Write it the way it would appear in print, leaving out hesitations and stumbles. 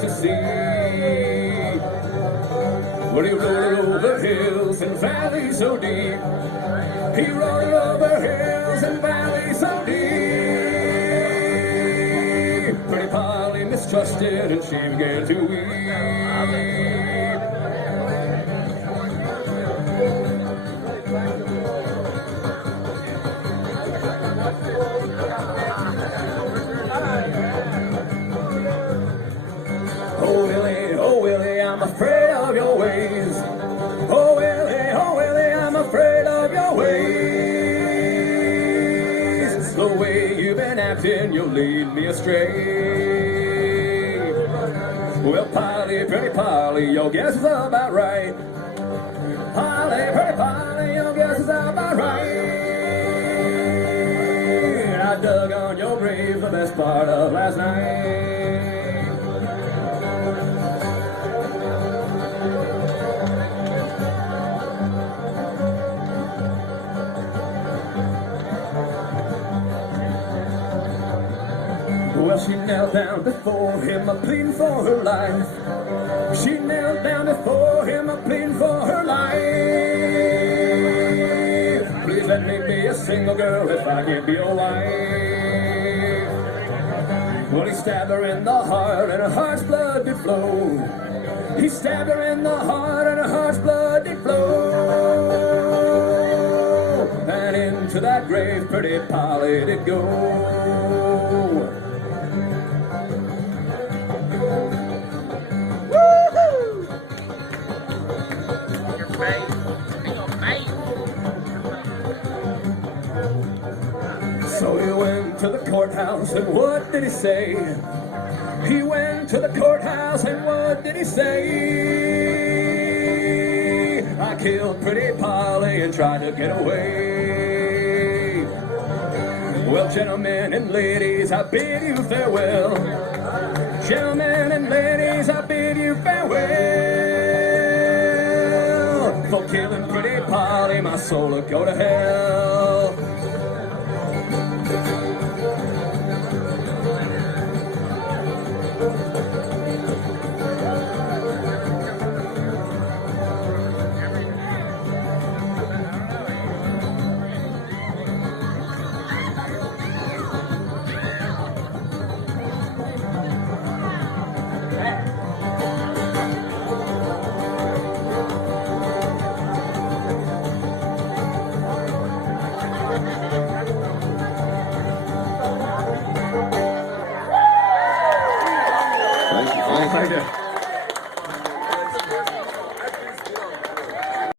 to see. When he rode over hills and valleys so deep, he rode over hills and valleys so deep. Pretty Polly mistrusted and she began to weep. Oh Willie, I'm afraid of your ways. Oh Willie, I'm afraid of your ways. It's the way you've been acting, you'll lead me astray. Well, Polly, pretty Polly, your guess is about right. Polly, pretty Polly, your guess is about right. I dug on your grave the best part of last night. Well, she knelt down before him, pleading for her life. She knelt down before him, pleading for her life. Please let me be a single girl if I can't be your wife. Well, he stabbed her in the heart and her heart's blood did flow. He stabbed her in the heart and her heart's blood did flow. And into that grave pretty Polly did go. So he went to the courthouse, and what did he say? He went to the courthouse, and what did he say? I killed pretty Polly and tried to get away. Well, gentlemen and ladies, I bid you farewell. Gentlemen and ladies, I bid you farewell. For killing pretty Polly, my soul will go to hell. Thank you.